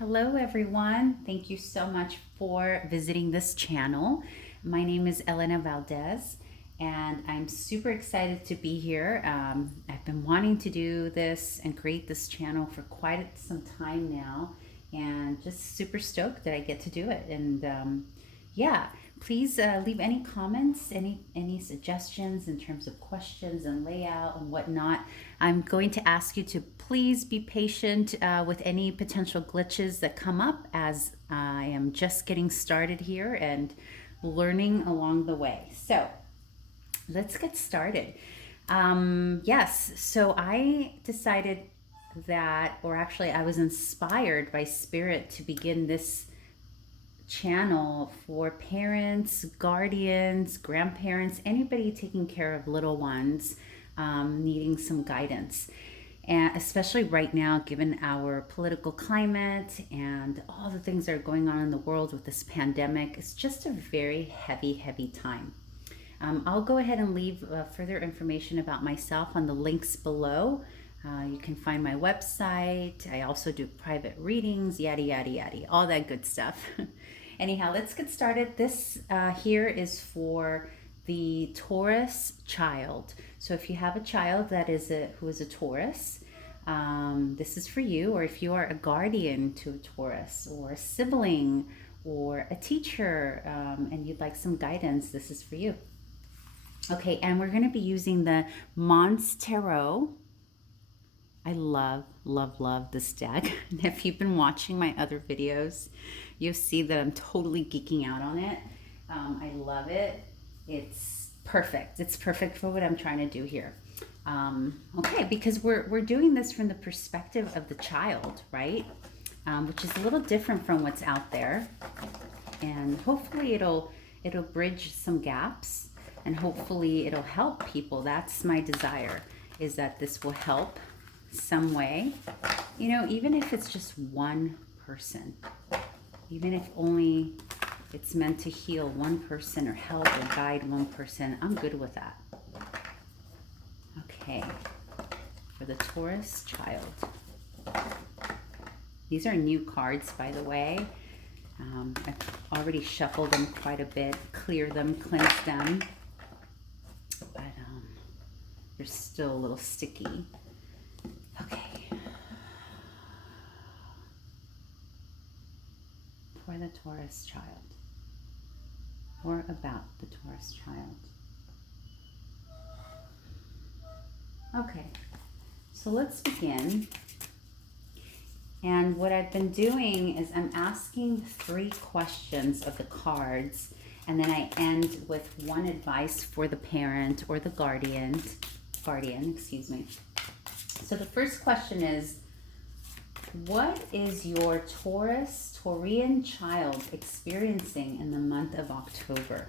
Hello everyone. Thank you so much for visiting this channel. My name is Elena Valdez and I'm super excited to be here. I've been wanting to do this and create this channel for quite some time now and just super stoked that I get to do it. And yeah, please leave any comments, any suggestions in terms of questions and layout and whatnot. I'm going to ask you to please be patient with any potential glitches that come up as I am just getting started here and learning along the way. So let's get started. Yes, so I decided that, or actually I was inspired by Spirit to begin this channel for parents, guardians, grandparents, anybody taking care of little ones needing some guidance. And especially right now, given our political climate and all the things that are going on in the world with this pandemic, it's just a very heavy time. I'll go ahead and leave further information about myself on the links below. You can find my website. I also do private readings, yada, yada, yada, all that good stuff. Anyhow, let's get started. This here is for the Taurus child. So if you have a child that is who is a Taurus, this is for you. Or if you are a guardian to a Taurus, or a sibling, or a teacher, and you'd like some guidance, this is for you. Okay, and we're going to be using the Mons Tarot. I love this deck. If you've been watching my other videos, you'll see that I'm totally geeking out on it. I love it. It's perfect. It's perfect for what I'm trying to do here. Okay, because we're doing this from the perspective of the child, right? Which is a little different from what's out there. And hopefully it'll bridge some gaps, and hopefully it'll help people. That's my desire, is that this will help some way, you know, even if it's just one person, even if only it's meant to heal one person or help or guide one person, I'm good with that. Okay, for the Taurus child. These are new cards, by the way. I've already shuffled them quite a bit, cleared them, cleansed them, but they're still a little sticky. Okay, for the Taurus child, or about the Taurus child. Okay, so let's begin. And what I've been doing is I'm asking 3 questions of the cards, and then I end with one advice for the parent or the guardian, excuse me. So the first question is, what is your Taurian child experiencing in the month of October?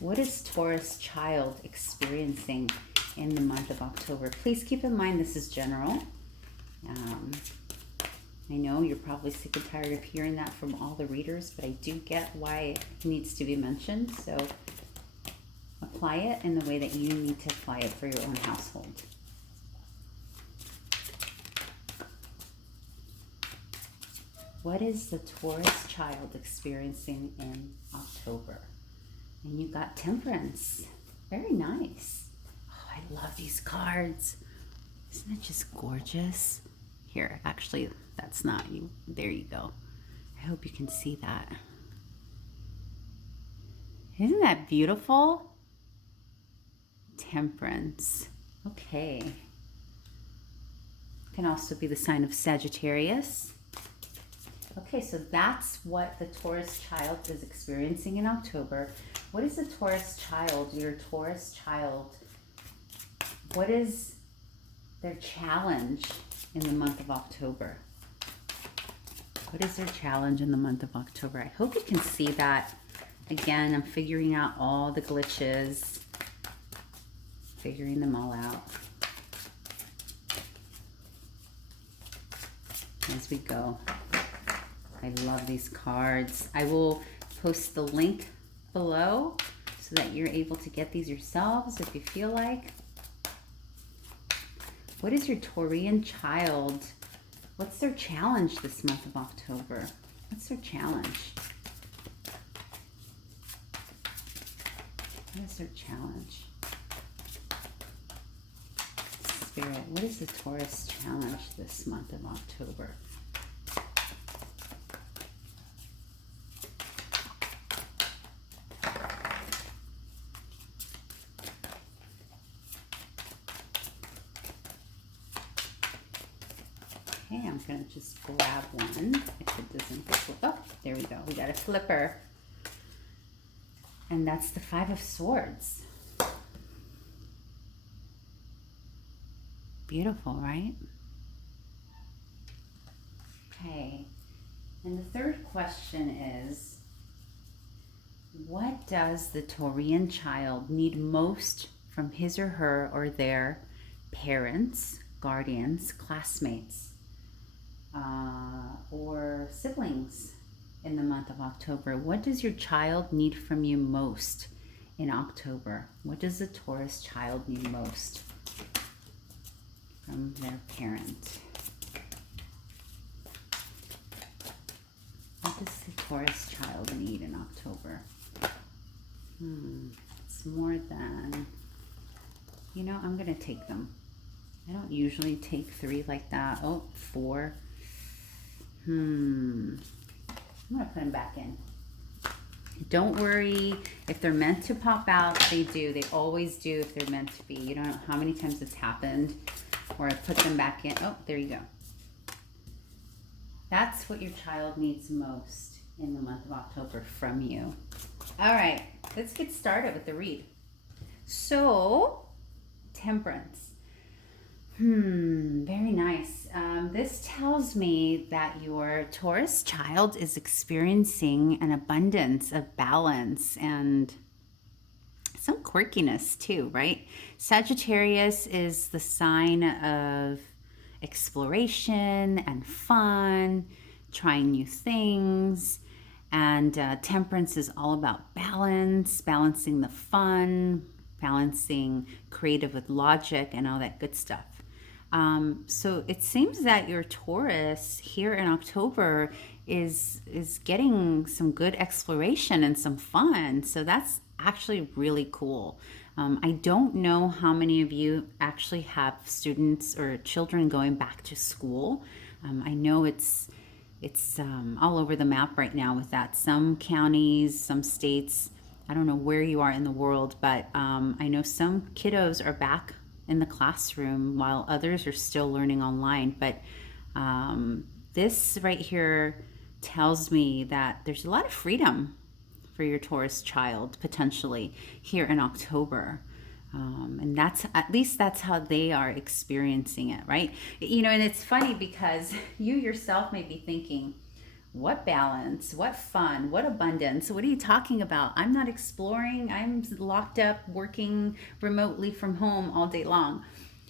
What is Taurus child experiencing in the month of October? Please keep in mind this is general. I know you're probably sick and tired of hearing that from all the readers, but I do get why it needs to be mentioned. So apply it in the way that you need to apply it for your own household. What is the Taurus child experiencing in October? And you got Temperance. Very nice. Oh, I love these cards. Isn't it just gorgeous? Here, actually, that's not you. There you go. I hope you can see that. Isn't that beautiful? Temperance. Okay. Can also be the sign of Sagittarius. Okay, so that's what the Taurus child is experiencing in October. What is the Taurus child, your Taurus child? What is their challenge in the month of October? What is their challenge in the month of October? I hope you can see that. Again, I'm figuring out all the glitches, figuring them all out as we go. I love these cards. I will post the link below so that you're able to get these yourselves if you feel like. What is your Taurian child What's their challenge this month of October? What's their challenge? What is their challenge? Spirit, what is the Taurus challenge this month of October? Okay, I'm going to just grab one. If it doesn't flip. Oh, there we go. We got a flipper. And that's the Five of Swords. Beautiful, right? Okay. And the third question is, what does the Taurian child need most from his or her or their parents, guardians, classmates, or siblings in the month of October? What does your child need from you most in October? What does the Taurus child need most from their parent? What does the Taurus child need in October? It's more than, you know, I'm going to take them. I don't usually take 3 like that. Oh, 4. I'm going to put them back in. Don't worry. If they're meant to pop out, they do. They always do if they're meant to be. You don't know how many times it's happened where I put them back in. Oh, there you go. That's what your child needs most in the month of October from you. All right, let's get started with the read. So, Temperance. Very nice. This tells me that your Taurus child is experiencing an abundance of balance and some quirkiness too, right? Sagittarius is the sign of exploration and fun, trying new things. And Temperance is all about balance, balancing the fun, balancing creative with logic and all that good stuff. So it seems that your Taurus here in October is getting some good exploration and some fun. So that's actually really cool. I don't know how many of you actually have students or children going back to school. I know it's all over the map right now with that. Some counties, some states, I don't know where you are in the world, but I know some kiddos are back in the classroom while others are still learning online. But this right here tells me that there's a lot of freedom for your Taurus child potentially here in October. And that's, at least that's how they are experiencing it, right? You know, and it's funny because you yourself may be thinking, what balance, what fun, what abundance, what are you talking about? I'm not exploring, I'm locked up working remotely from home all day long.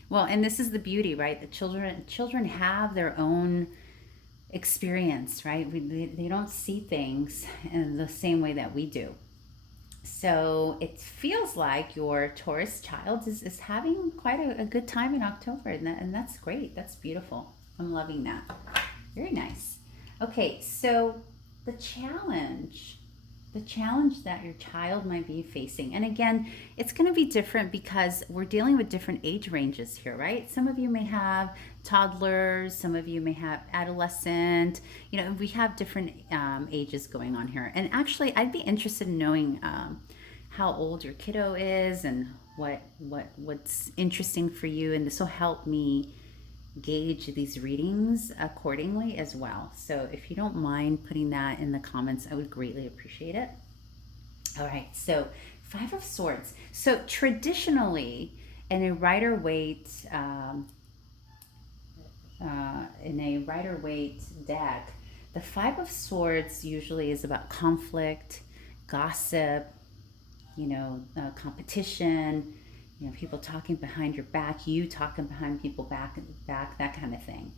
Well, and this is the beauty, right? The children have their own experience, right? They don't see things in the same way that we do. So it feels like your Taurus child is having quite a good time in October, and that's great. That's beautiful. I'm loving that. Very nice. Okay, so the challenge that your child might be facing, and again, it's going to be different because we're dealing with different age ranges here, right? Some of you may have toddlers, some of you may have adolescent, you know, we have different ages going on here. And actually, I'd be interested in knowing how old your kiddo is and what's interesting for you, and this will help me gauge these readings accordingly as well. So if you don't mind putting that in the comments, I would greatly appreciate it. All right, so 5 of Swords. So traditionally, in a Rider-Waite deck, the 5 of Swords usually is about conflict, gossip, you know, competition, you know, people talking behind your back, you talking behind people back, that kind of thing.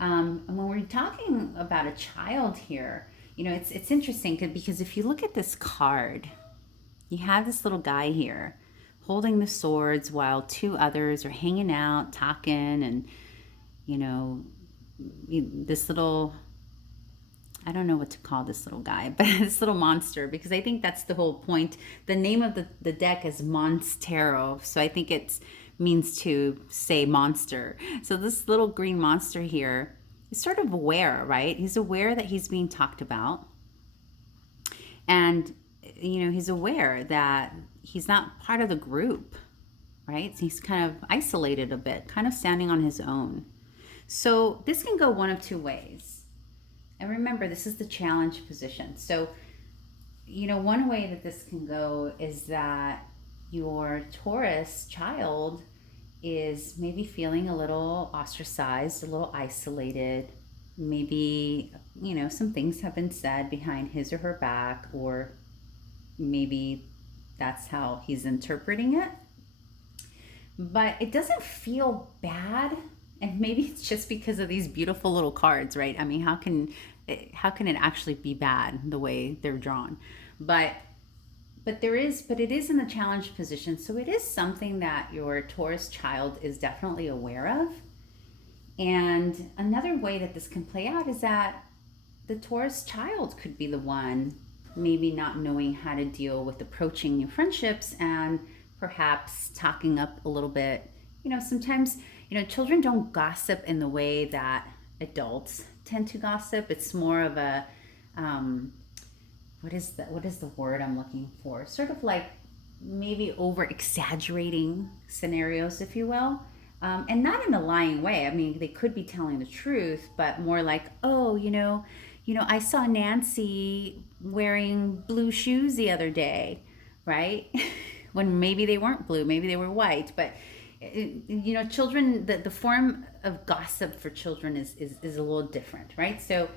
And when we're talking about a child here, you know, it's interesting because if you look at this card, you have this little guy here holding the swords while 2 others are hanging out, talking, and, you know, this little, I don't know what to call this little guy, but this little monster, because I think that's the whole point. The name of the deck is Monstero. So I think it means to say monster. So this little green monster here is sort of aware, right? He's aware that he's being talked about. And, he's aware that he's not part of the group, right? So he's kind of isolated a bit, kind of standing on his own. So this can go one of two ways. And remember, this is the challenge position. So, one way that this can go is that your Taurus child is maybe feeling a little ostracized, a little isolated. Maybe, some things have been said behind his or her back, or maybe that's how he's interpreting it. But it doesn't feel bad, and maybe it's just because of these beautiful little cards, right? I mean, how can it actually be bad the way they're drawn? But it is in the challenge position, so it is something that your Taurus child is definitely aware of. And another way that this can play out is that the Taurus child could be the one maybe not knowing how to deal with approaching new friendships and perhaps talking up a little bit. Sometimes, children don't gossip in the way that adults tend to gossip. It's more of a, what is the word I'm looking for? Sort of like maybe over exaggerating scenarios, if you will. And not in a lying way. I mean, they could be telling the truth, but more like, oh, I saw Nancy wearing blue shoes the other day, right? When maybe they weren't blue, maybe they were white. But, children, the form of gossip for children is a little different, right? So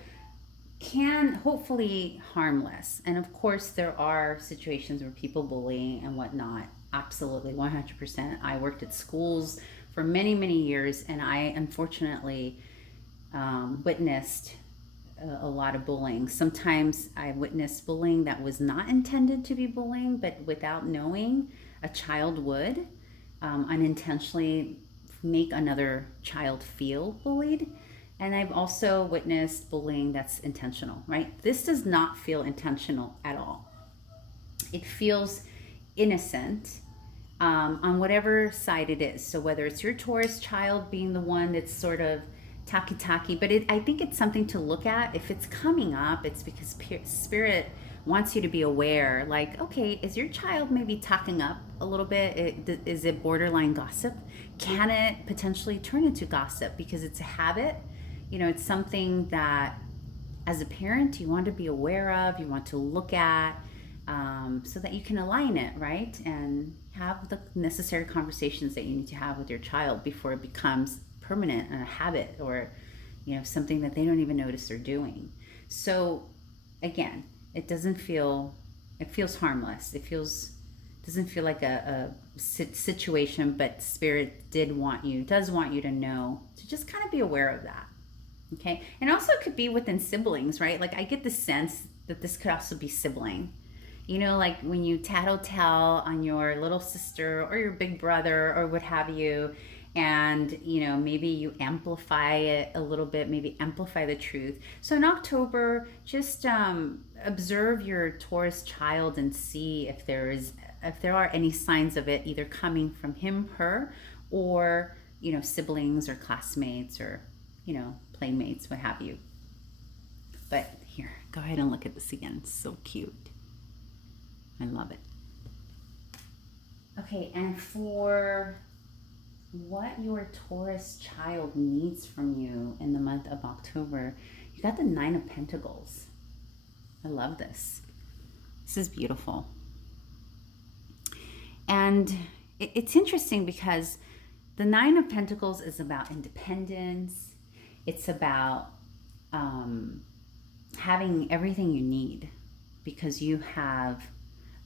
can hopefully harmless. And of course, there are situations where people bully and whatnot. Absolutely, 100%. I worked at schools for many, many years, and I unfortunately witnessed a lot of bullying. Sometimes I witnessed bullying that was not intended to be bullying, but without knowing, a child would unintentionally make another child feel bullied. And I've also witnessed bullying that's intentional, right? This does not feel intentional at all. It feels innocent on whatever side it is. So whether it's your Taurus child being the one that's sort of taki, but I think it's something to look at. If it's coming up, it's because Spirit wants you to be aware, like, okay, is your child maybe talking up a little bit? Is it borderline gossip? Can it potentially turn into gossip because it's a habit? It's something that as a parent you want to be aware of, you want to look at, so that you can align it, right? And have the necessary conversations that you need to have with your child before it becomes permanent and a habit, or something that they don't even notice they're doing. So again, it feels harmless. Doesn't feel like a situation, but Spirit does want you to know to just kind of be aware of that. Okay. And also it could be within siblings, right? Like I get the sense that this could also be sibling. Like when you tattletale on your little sister or your big brother or what have you, and maybe you amplify it a little bit, maybe amplify the truth. So in October, just observe your Taurus child and see if there are any signs of it either coming from him, her, or siblings or classmates or playmates, what have you. But here, go ahead and look at this again. It's so cute. I love it. Okay, and for what your Taurus child needs from you in the month of October, you got the 9 of Pentacles. I love this. This is beautiful. And it's interesting because the 9 of Pentacles is about independence. It's about having everything you need because you have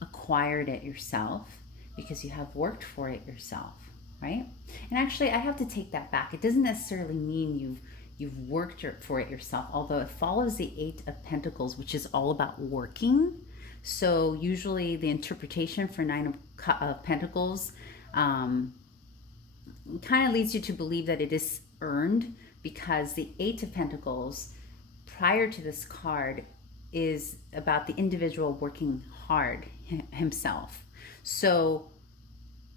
acquired it yourself, because you have worked for it yourself, right? And actually, I have to take that back. It doesn't necessarily mean you've worked for it yourself, although it follows the 8 of Pentacles, which is all about working. So usually the interpretation for 9 of Pentacles kind of leads you to believe that it is earned because the Eight of Pentacles prior to this card is about the individual working hard himself. So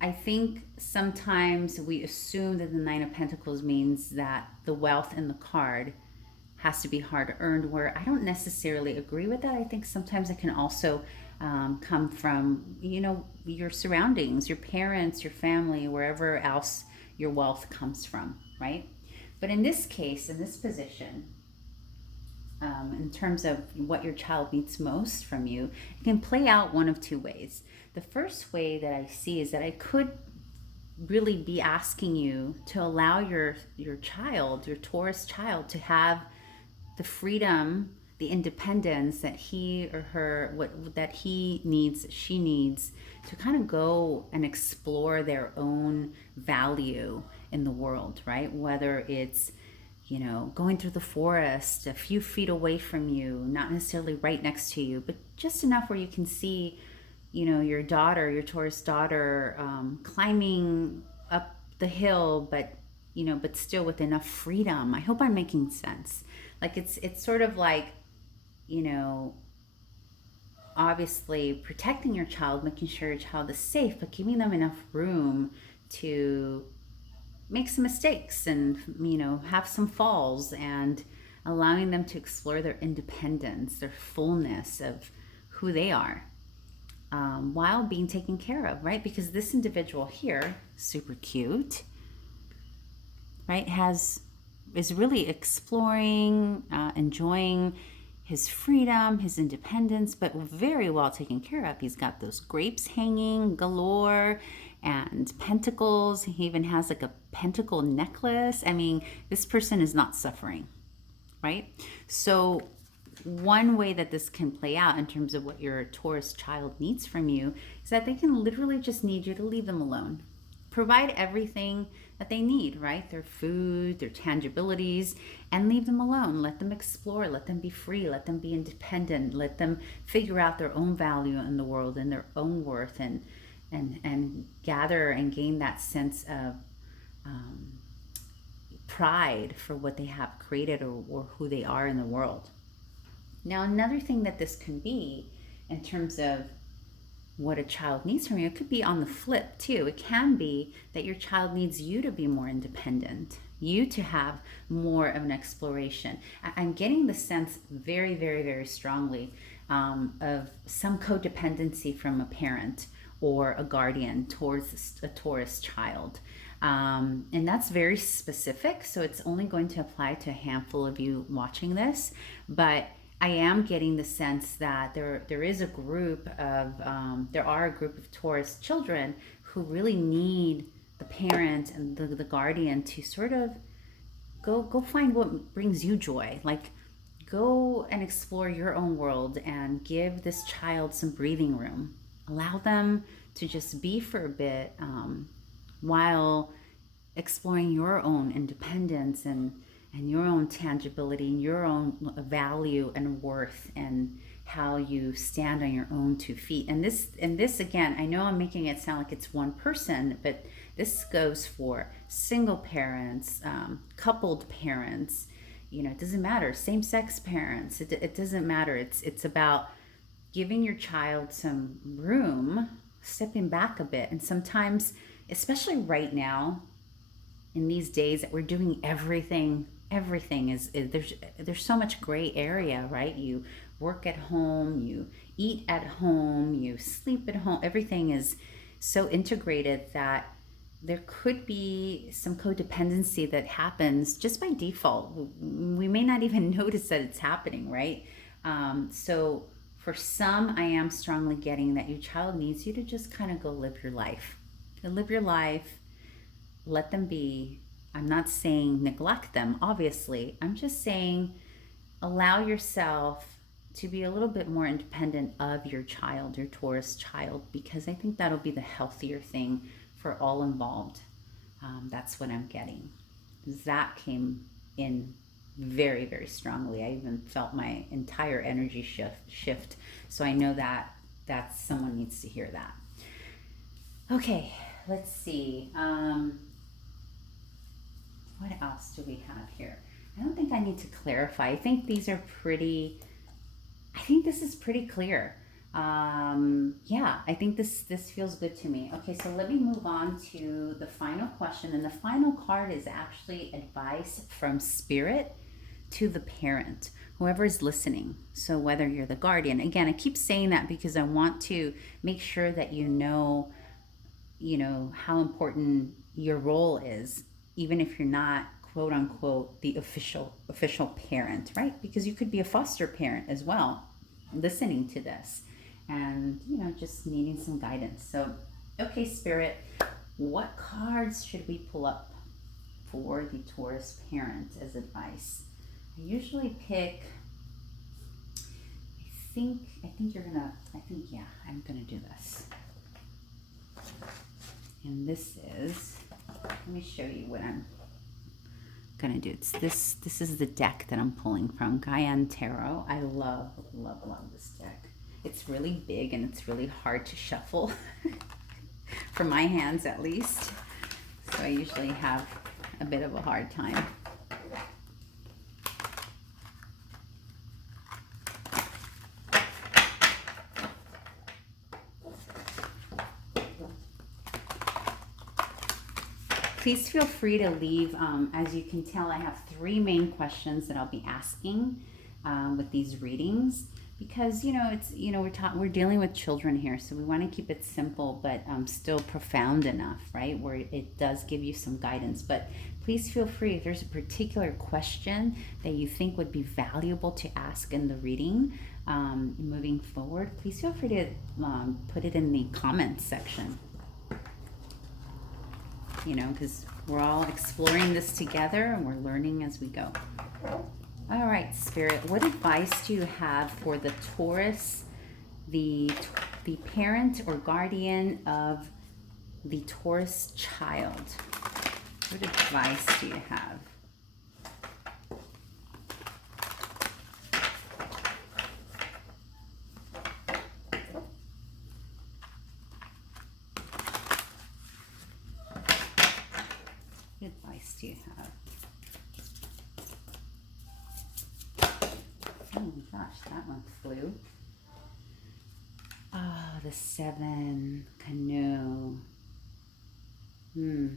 I think sometimes we assume that the Nine of Pentacles means that the wealth in the card has to be hard earned, where I don't necessarily agree with that. I think sometimes it can also come from, your surroundings, your parents, your family, wherever else your wealth comes from, right? But in this case, in this position, in terms of what your child needs most from you, it can play out one of two ways. The first way that I see is that I could really be asking you to allow your child, your Taurus child, to have the freedom, the independence that he or her, that he needs, she needs, to kind of go and explore their own value in the world, right? Whether it's, going through the forest a few feet away from you, not necessarily right next to you, but just enough where you can see, your daughter, your Taurus daughter, climbing up the hill, but still with enough freedom. I hope I'm making sense. Like it's sort of like, obviously protecting your child, making sure your child is safe, but giving them enough room to make some mistakes and, have some falls, and allowing them to explore their independence, their fullness of who they are, while being taken care of, right? Because this individual here, super cute, right, is really exploring, enjoying his freedom, his independence, but very well taken care of. He's got those grapes hanging galore and pentacles. He even has like a pentacle necklace. I mean, this person is not suffering, right? So one way that this can play out in terms of what your Taurus child needs from you is that they can literally just need you to leave them alone. Provide everything that they need, right? Their food, their tangibilities, and leave them alone. Let them explore, let them be free, let them be independent, let them figure out their own value in the world and their own worth, and gather and gain that sense of pride for what they have created, or who they are in the world. Now, another thing that this can be in terms of what a child needs from you, it could be on the flip too. It can be that your child needs you to be more independent, you to have more of an exploration. I'm getting the sense very, very, very strongly of some codependency from a parent or a guardian towards a Taurus child. And that's very specific, so it's only going to apply to a handful of you watching this. But I am getting the sense that there is a group of there are a group of Taurus children who really need the parent and the guardian to sort of go find what brings you joy. Like, go and explore your own world and give this child some breathing room. Allow them to just be for a bit, while exploring your own independence and your own tangibility and your own value and worth, and how you stand on your own 2 feet. And this again, I know I'm making it sound like it's one person, but this goes for single parents, coupled parents, it doesn't matter, same-sex parents, it doesn't matter. It's about giving your child some room, stepping back a bit. And sometimes, especially right now, in these days that we're doing everything is there's so much gray area, right? You work at home, you eat at home, you sleep at home. Everything is so integrated that there could be some codependency that happens just by default. We may not even notice that it's happening, right? So for some, I am strongly getting that your child needs you to just kind of go live your life. Live your life, let them be. I'm not saying neglect them, obviously. I'm just saying allow yourself to be a little bit more independent of your child, your Taurus child, because I think that'll be the healthier thing for all involved. That's what I'm getting. That came in very, very strongly. I even felt my entire energy shift. So I know that someone needs to hear that. Okay, let's see. What else do we have here? I don't think I need to clarify. I think these are pretty, I think this is pretty clear. Yeah, I think this feels good to me. Okay, so let me move on to the final question. And the final card is actually advice from spirit to the parent, whoever is listening. So whether you're the guardian, again, I keep saying that because I want to make sure that you know how important your role is, even if you're not quote unquote the official parent, right? Because you could be a foster parent as well, listening to this, and just needing some guidance. So, okay, spirit, what cards should we pull up for the Taurus parent as advice? I usually pick. I think you're gonna. I think yeah, I'm gonna do this. And this is, let me show you what I'm gonna do. It's this is the deck that I'm pulling from, Gaian Tarot. I love this deck. It's really big and it's really hard to shuffle, for my hands at least. So I usually have a bit of a hard time. Please feel free to leave. As you can tell, I have 3 main questions that I'll be asking with these readings, because it's we're dealing with children here, so we want to keep it simple but still profound enough, right? Where it does give you some guidance. But please feel free, if there's a particular question that you think would be valuable to ask in the reading moving forward, please feel free to put it in the comments section. Because we're all exploring this together and we're learning as we go. All right, Spirit, what advice do you have for the Taurus, the parent or guardian of the Taurus child? What advice do you have? What advice do you have? Oh gosh, that one flew. Oh, the 7, canoe.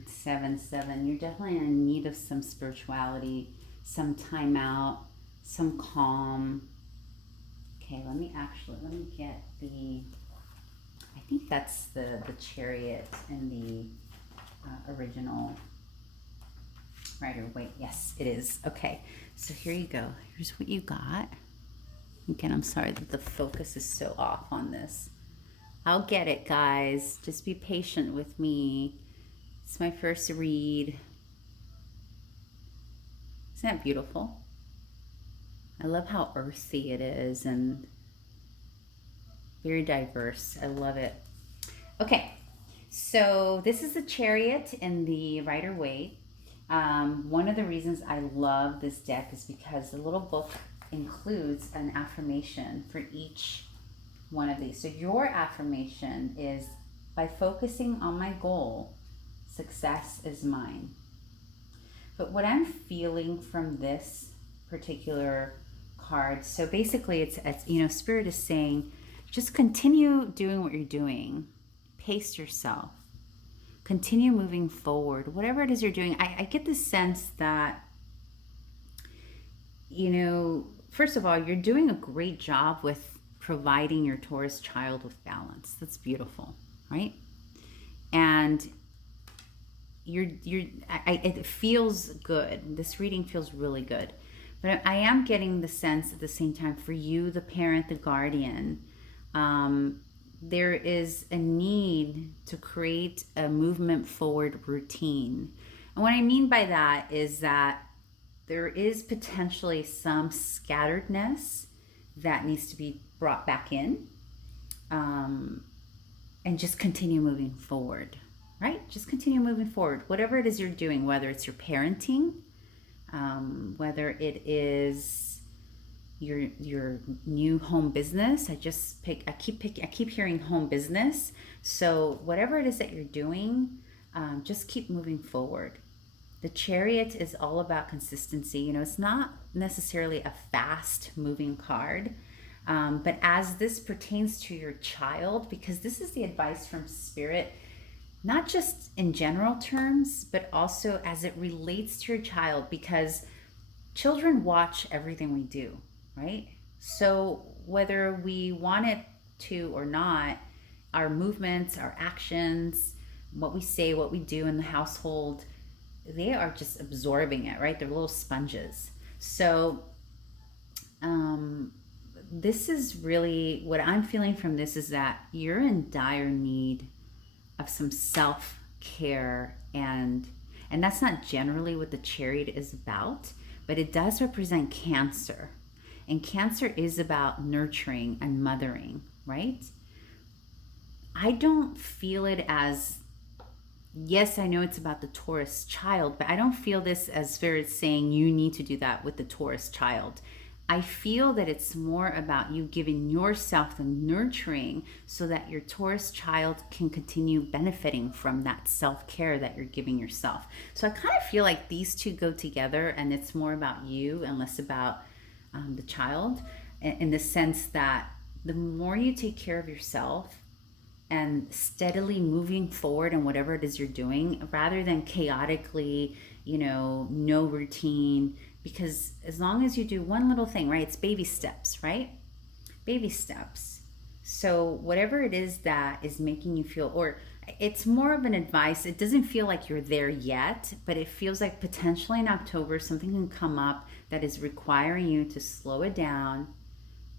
7. You're definitely in need of some spirituality, some time out, some calm. Okay, let me get the, I think that's the Chariot in the original Rider-Waite. Yes, it is. Okay, so here you go. Here's what you got. Again, I'm sorry that the focus is so off on this. I'll get it, guys. Just be patient with me. It's my first read. Isn't that beautiful? I love how earthy it is and very diverse. I love it. Okay, so this is the Chariot in the Rider-Waite. One of the reasons I love this deck is because the little book includes an affirmation for each one of these. So your affirmation is, by focusing on my goal, success is mine. But what I'm feeling from this particular card, so basically it's Spirit is saying, just continue doing what you're doing. Pace yourself. Continue moving forward. Whatever it is you're doing, I get the sense that, first of all, you're doing a great job with providing your Taurus child with balance. That's beautiful, right? And it feels good. This reading feels really good. But I am getting the sense at the same time, for you, the parent, the guardian, there is a need to create a movement forward routine. And what I mean by that is that there is potentially some scatteredness that needs to be brought back in, and just continue moving forward, right? Just continue moving forward. Whatever it is you're doing, whether it's your parenting, whether it is your new home business. I keep hearing home business. So whatever it is that you're doing, just keep moving forward. The Chariot is all about consistency. You know, it's not necessarily a fast moving card. But as this pertains to your child, because this is the advice from Spirit, not just in general terms, but also as it relates to your child, because children watch everything we do, right? So whether we want it to or not, our movements, our actions, what we say, what we do in the household, they are just absorbing it, right? They're little sponges. So, this is really what I'm feeling from this is that you're in dire need of some self care, and that's not generally what the Chariot is about, but it does represent Cancer, and Cancer is about nurturing and mothering, right? I don't feel it as, yes, I know it's about the Taurus child, but I don't feel this as Spirit saying you need to do that with the Taurus child. I feel that it's more about you giving yourself the nurturing so that your Taurus child can continue benefiting from that self-care that you're giving yourself. So I kind of feel like these two go together, and it's more about you and less about the child, in the sense that the more you take care of yourself and steadily moving forward in whatever it is you're doing, rather than chaotically, no routine. Because as long as you do one little thing, right? It's baby steps, right? Baby steps. So whatever it is that is making you feel, or it's more of an advice. It doesn't feel like you're there yet, but it feels like potentially in October something can come up that is requiring you to slow it down,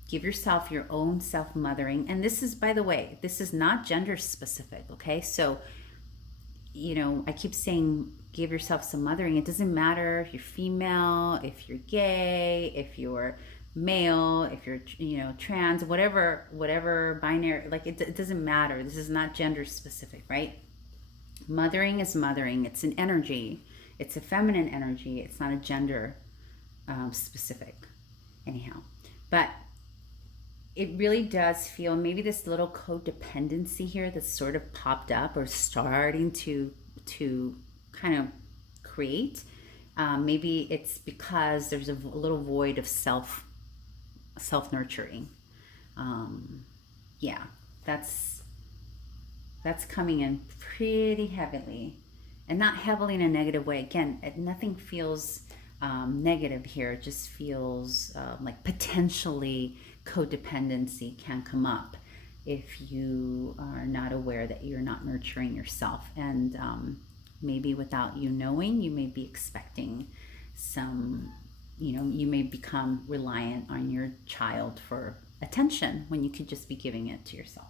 give yourself your own self-mothering. And this is, by the way, this is not gender specific, okay? So, I keep saying give yourself some mothering. It doesn't matter if you're female, if you're gay, if you're male, if you're, trans, whatever binary, like it doesn't matter. This is not gender specific, right? Mothering is mothering. It's an energy. It's a feminine energy. It's not a gender specific, anyhow. But it really does feel maybe this little codependency here that's sort of popped up or starting to kind of create. Maybe it's because there's a little void of self nurturing. Yeah, that's coming in pretty heavily, and not heavily in a negative way. Again, nothing feels negative here. It just feels like potentially codependency can come up if you are not aware that you're not nurturing yourself. And maybe without you knowing, you may be expecting some, you may become reliant on your child for attention when you could just be giving it to yourself.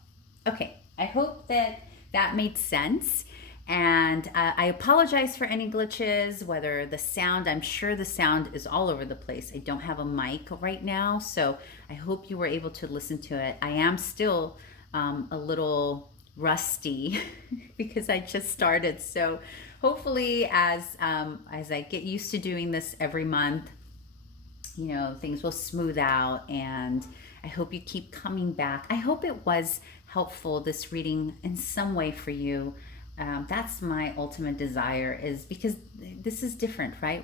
Okay, I hope that made sense. And I apologize for any glitches, whether the sound, I'm sure the sound is all over the place. I don't have a mic right now, so I hope you were able to listen to it. I am still a little rusty because I just started. So hopefully as I get used to doing this every month, things will smooth out, and I hope you keep coming back. I hope it was helpful, this reading, in some way for you. That's my ultimate desire, is because this is different, right?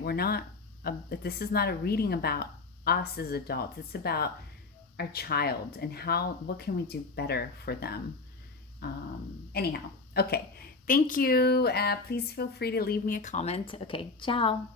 This is not a reading about us as adults. It's about our child and what can we do better for them. Anyhow, okay. Thank you. Please feel free to leave me a comment. Okay, ciao.